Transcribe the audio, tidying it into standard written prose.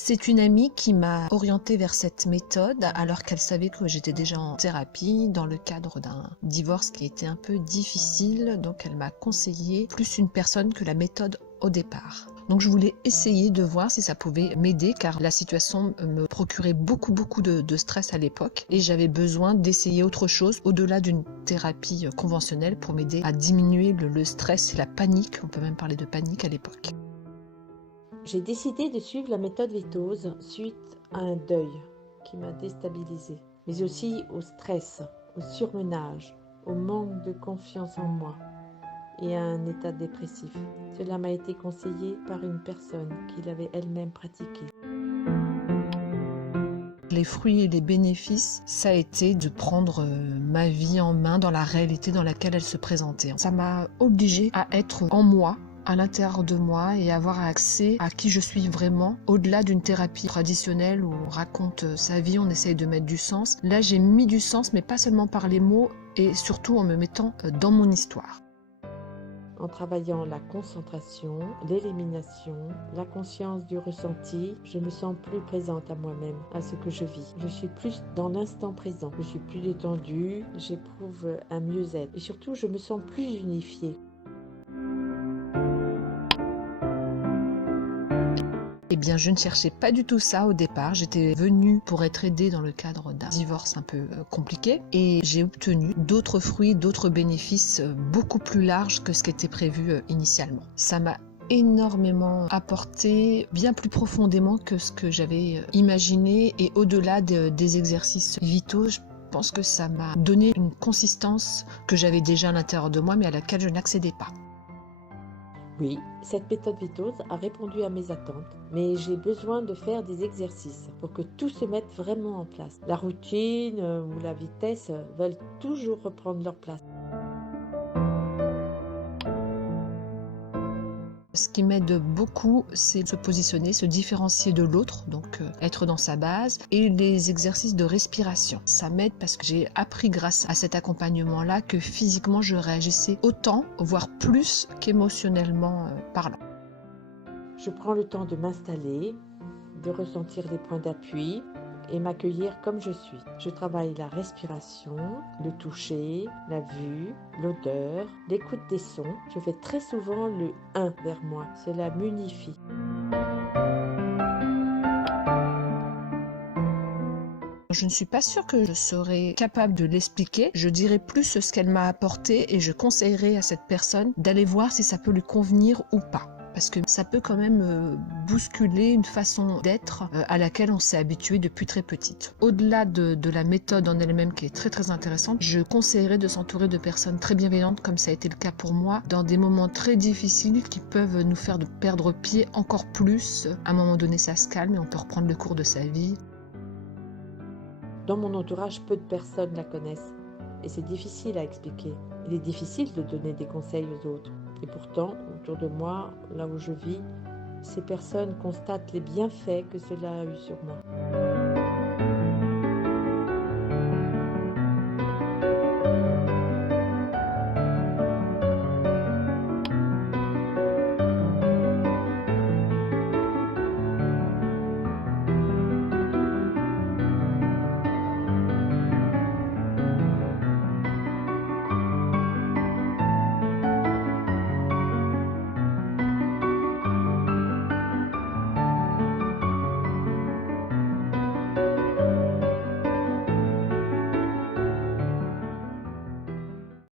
C'est une amie qui m'a orientée vers cette méthode alors qu'elle savait que j'étais déjà en thérapie dans le cadre d'un divorce qui était un peu difficile. Donc elle m'a conseillé plus une personne que la méthode au départ. Donc je voulais essayer de voir si ça pouvait m'aider car la situation me procurait beaucoup de stress à l'époque et j'avais besoin d'essayer autre chose au-delà d'une thérapie conventionnelle pour m'aider à diminuer le stress et la panique. On peut même parler de panique à l'époque. J'ai décidé de suivre la méthode Vitoz suite à un deuil qui m'a déstabilisée, mais aussi au stress, au surmenage, au manque de confiance en moi et à un état dépressif. Cela m'a été conseillé par une personne qui l'avait elle-même pratiqué. Les fruits et les bénéfices, ça a été de prendre ma vie en main dans la réalité dans laquelle elle se présentait. Ça m'a obligée à être en moi, à l'intérieur de moi et avoir accès à qui je suis vraiment, au-delà d'une thérapie traditionnelle où on raconte sa vie, on essaye de mettre du sens. Là, j'ai mis du sens, mais pas seulement par les mots et surtout en me mettant dans mon histoire. En travaillant la concentration, l'élimination, la conscience du ressenti, je me sens plus présente à moi-même, à ce que je vis. Je suis plus dans l'instant présent, je suis plus détendue, j'éprouve un mieux-être et surtout je me sens plus unifiée. Eh bien, je ne cherchais pas du tout ça au départ. J'étais venue pour être aidée dans le cadre d'un divorce un peu compliqué et j'ai obtenu d'autres fruits, d'autres bénéfices beaucoup plus larges que ce qui était prévu initialement. Ça m'a énormément apporté, bien plus profondément que ce que j'avais imaginé et au-delà des exercices vitaux. Je pense que ça m'a donné une consistance que j'avais déjà à l'intérieur de moi mais à laquelle je n'accédais pas. Oui, cette méthode Vitoz a répondu à mes attentes, mais j'ai besoin de faire des exercices pour que tout se mette vraiment en place. La routine ou la vitesse veulent toujours reprendre leur place. Ce qui m'aide beaucoup, c'est se positionner, se différencier de l'autre, donc être dans sa base, et les exercices de respiration. Ça m'aide parce que j'ai appris grâce à cet accompagnement-là que physiquement je réagissais autant, voire plus qu'émotionnellement parlant. Je prends le temps de m'installer, de ressentir les points d'appui et m'accueillir comme je suis. Je travaille la respiration, le toucher, la vue, l'odeur, l'écoute des sons. Je fais très souvent le 1 vers moi. Cela m'unifie. Je ne suis pas sûre que je serais capable de l'expliquer. Je dirais plus ce qu'elle m'a apporté et je conseillerais à cette personne d'aller voir si ça peut lui convenir ou pas. Parce que ça peut quand même bousculer une façon d'être à laquelle on s'est habitué depuis très petite. Au-delà de la méthode en elle-même qui est très intéressante, je conseillerais de s'entourer de personnes très bienveillantes comme ça a été le cas pour moi, dans des moments très difficiles qui peuvent nous faire perdre pied encore plus. À un moment donné, ça se calme et on peut reprendre le cours de sa vie. Dans mon entourage, peu de personnes la connaissent et c'est difficile à expliquer. Il est difficile de donner des conseils aux autres. Et pourtant, autour de moi, là où je vis, ces personnes constatent les bienfaits que cela a eu sur moi.